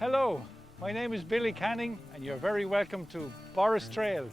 Hello, my name is Billy Canning and you're very welcome to Borris Trails.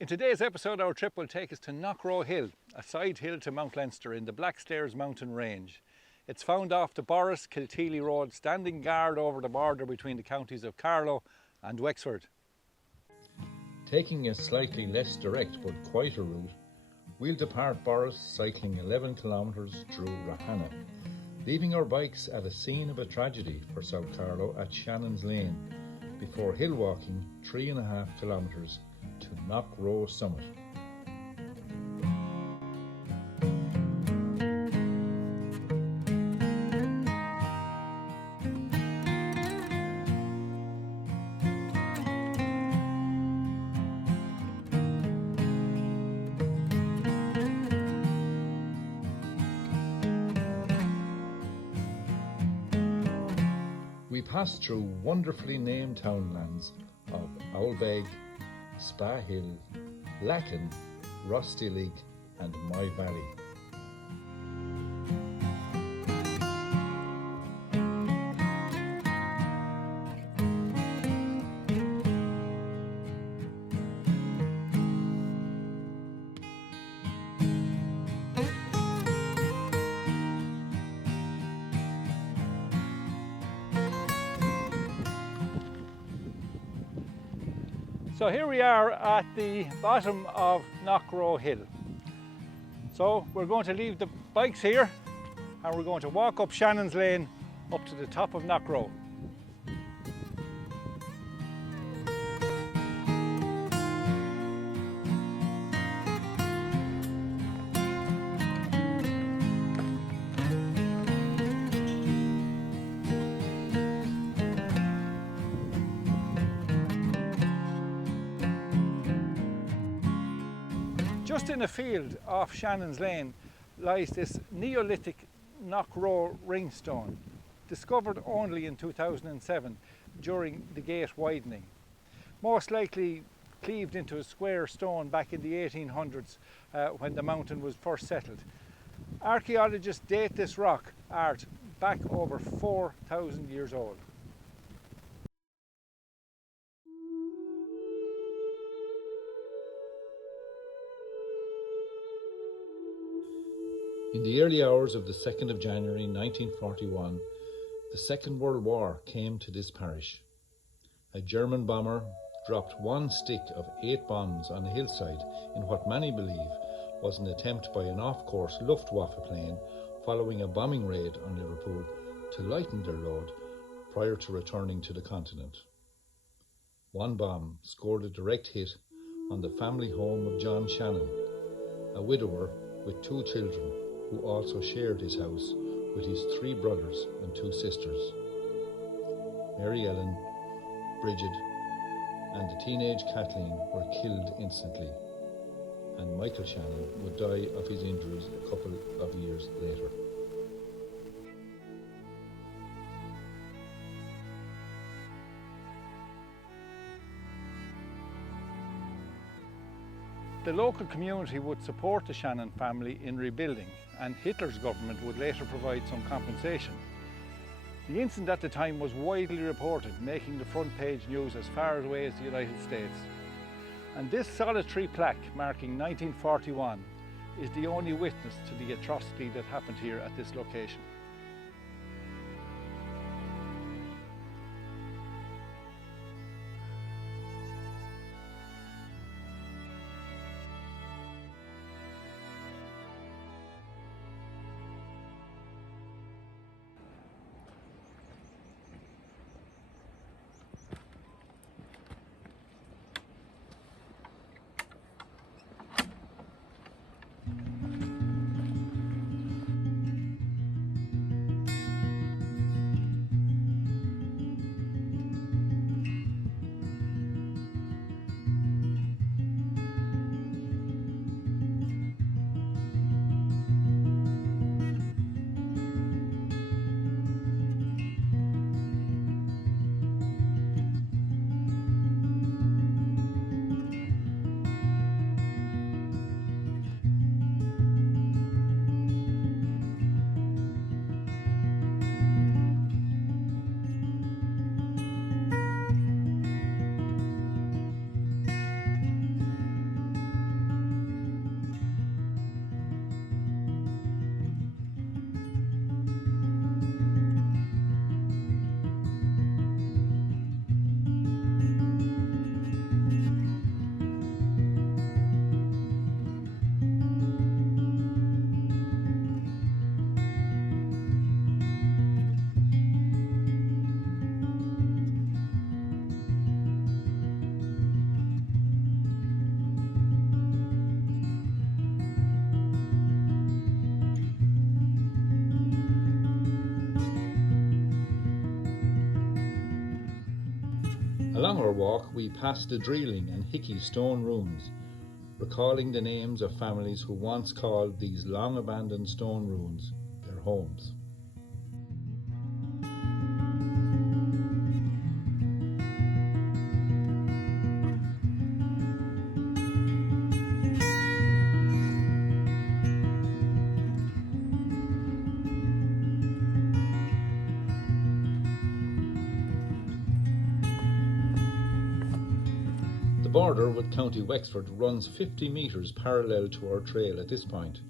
In today's episode, our trip will take us to Knockroe Hill, a side hill to Mount Leinster in the Blackstairs mountain range. It's found off the Borris-Kilteely road, standing guard over the border between the counties of Carlow and Wexford. Taking a slightly less direct but quieter route, we'll depart Borris cycling 11 kilometres through Rahana, leaving our bikes at a scene of a tragedy for South Carlow at Shannon's Lane, before hill walking 3.5 kilometres to Knockroe summit. We passed through wonderfully named townlands of Owlbeg, Spa Hill, Lacken, Rostilig and My Valley. So here we are at the bottom of Knockroe Hill. So we're going to leave the bikes here and we're going to walk up Shannon's Lane up to the top of Knockroe. Just in a field off Shannon's Lane lies this Neolithic Knockroe ringstone, discovered only in 2007 during the gate widening. Most likely cleaved into a square stone back in the 1800s when the mountain was first settled. Archaeologists date this rock art back over 4,000 years old. In the early hours of the 2nd of January 1941, the Second World War came to this parish. A German bomber dropped one stick of 8 bombs on a hillside in what many believe was an attempt by an off-course Luftwaffe plane following a bombing raid on Liverpool to lighten their load prior to returning to the continent. One bomb scored a direct hit on the family home of John Shannon, a widower with 2 children, who also shared his house with his 3 brothers and 2 sisters. Mary Ellen, Bridget and the teenage Kathleen were killed instantly, and Michael Shannon would die of his injuries a couple of years later. The local community would support the Shannon family in rebuilding, and Hitler's government would later provide some compensation. The incident at the time was widely reported, making the front page news as far away as the United States. And this solitary plaque marking 1941 is the only witness to the atrocity that happened here at this location. Along our walk we pass the Dreeling and Hickey stone ruins, recalling the names of families who once called these long abandoned stone ruins their homes. The border with County Wexford runs 50 metres parallel to our trail at this point.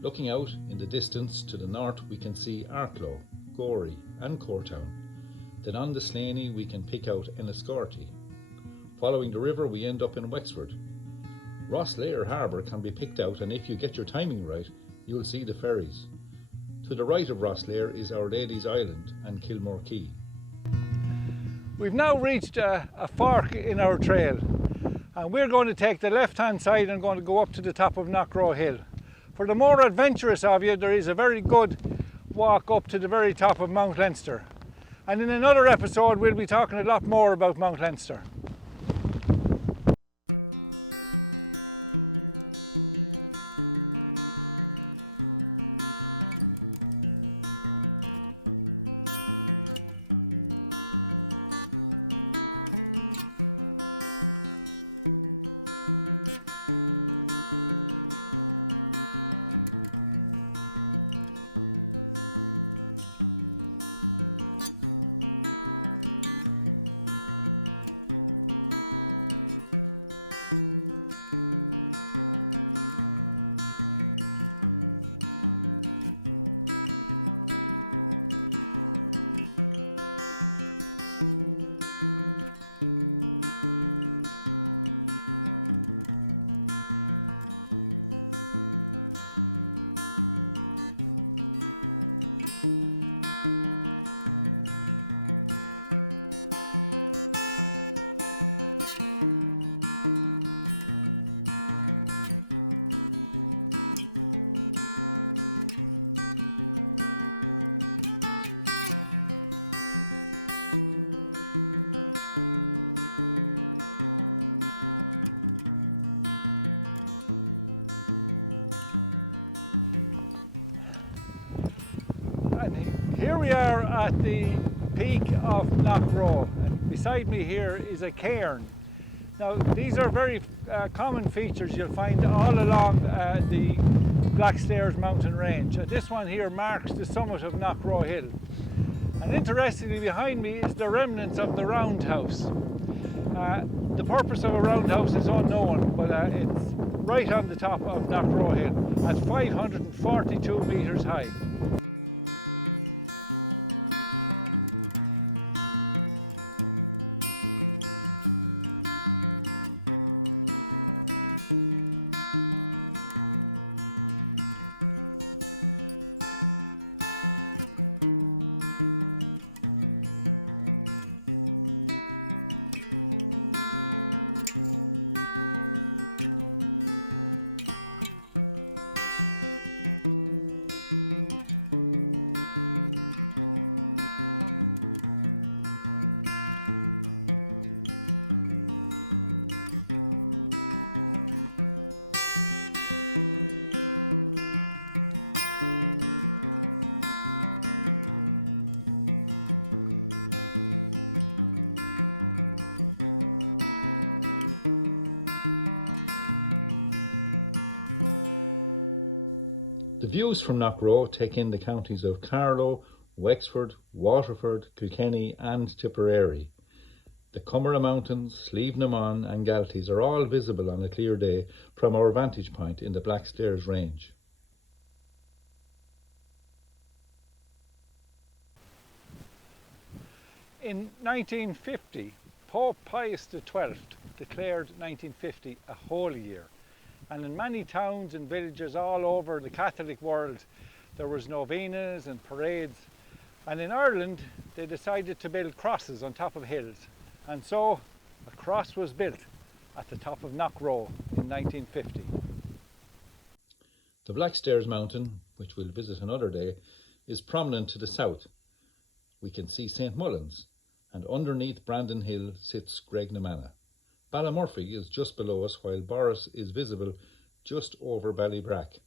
Looking out in the distance to the north we can see Arklow, Gorey and Courtown. Then on the Slaney we can pick out Enniscorthy. Following the river we end up in Wexford. Rosslare Harbour can be picked out, and if you get your timing right you'll see the ferries. To the right of Rosslare is Our Lady's Island and Kilmore Quay. We've now reached a fork in our trail, and we're going to take the left hand side and going to go up to the top of Knockroe Hill. For the more adventurous of you, there is a very good walk up to the very top of Mount Leinster. And in another episode we'll be talking a lot more about Mount Leinster. And here we are at the peak of Knockroe, and beside me here is a cairn. Now these are very common features you'll find all along the Blackstairs mountain range. This one here marks the summit of Knockroe Hill. And interestingly behind me is the remnants of the roundhouse. The purpose of a roundhouse is unknown, but it's right on the top of Knockroe Hill at 542 metres high. The views from Knockroe take in the counties of Carlow, Wexford, Waterford, Kilkenny and Tipperary. The Cummeragh Mountains, Slievenamon and Galties are all visible on a clear day from our vantage point in the Blackstairs range. In 1950, Pope Pius XII declared 1950 a holy year. And in many towns and villages all over the Catholic world, there was novenas and parades. And in Ireland, they decided to build crosses on top of hills. And so a cross was built at the top of Knockroe in 1950. The Blackstairs Mountain, which we'll visit another day, is prominent to the south. We can see St. Mullins, and underneath Brandon Hill sits Gregnamana. Ballymurphy is just below us, while Borris is visible just over Ballybrack.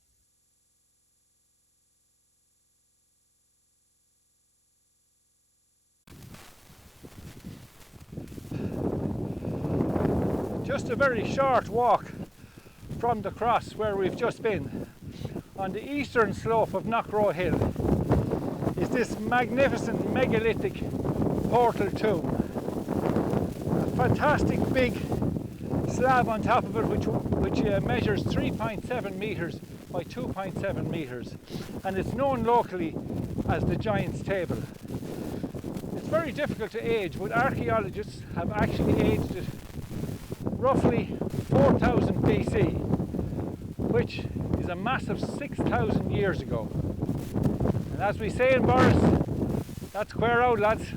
Just a very short walk from the cross where we've just been. On the eastern slope of Knockroe Hill is this magnificent megalithic portal tomb. A fantastic big slab on top of it which measures 3.7 metres by 2.7 metres, and it's known locally as the Giant's Table. It's very difficult to age, but archaeologists have actually aged it roughly 4000 BC, which is a massive 6,000 years ago. And as we say in Borris, that's square out, lads.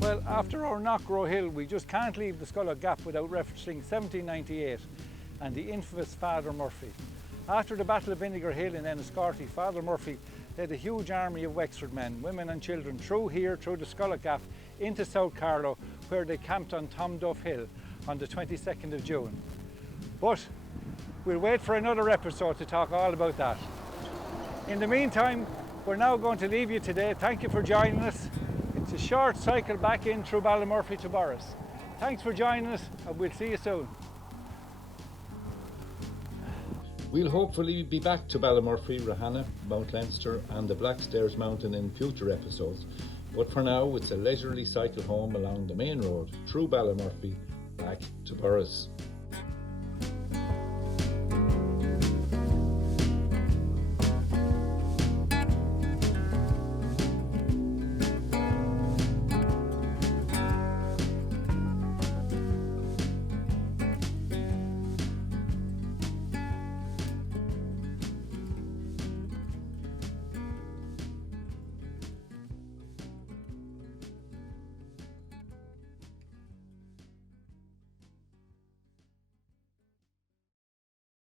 Well, after our Knockroe Hill, we just can't leave the Sculloch Gap without referencing 1798 and the infamous Father Murphy. After the Battle of Vinegar Hill in Enniscorthy, Father Murphy led a huge army of Wexford men, women and children through the Sculloch Gap into South Carlow, where they camped on Tom Duff Hill on the 22nd of June. But we'll wait for another episode to talk all about that. In the meantime, we're now going to leave you today. Thank you for joining us. It's a short cycle back in through Ballymurphy to Borris. Thanks for joining us, and we'll see you soon. We'll hopefully be back to Ballymurphy, Rahana, Mount Leinster and the Black Stairs Mountain in future episodes, but for now it's a leisurely cycle home along the main road through Ballymurphy back to Borris.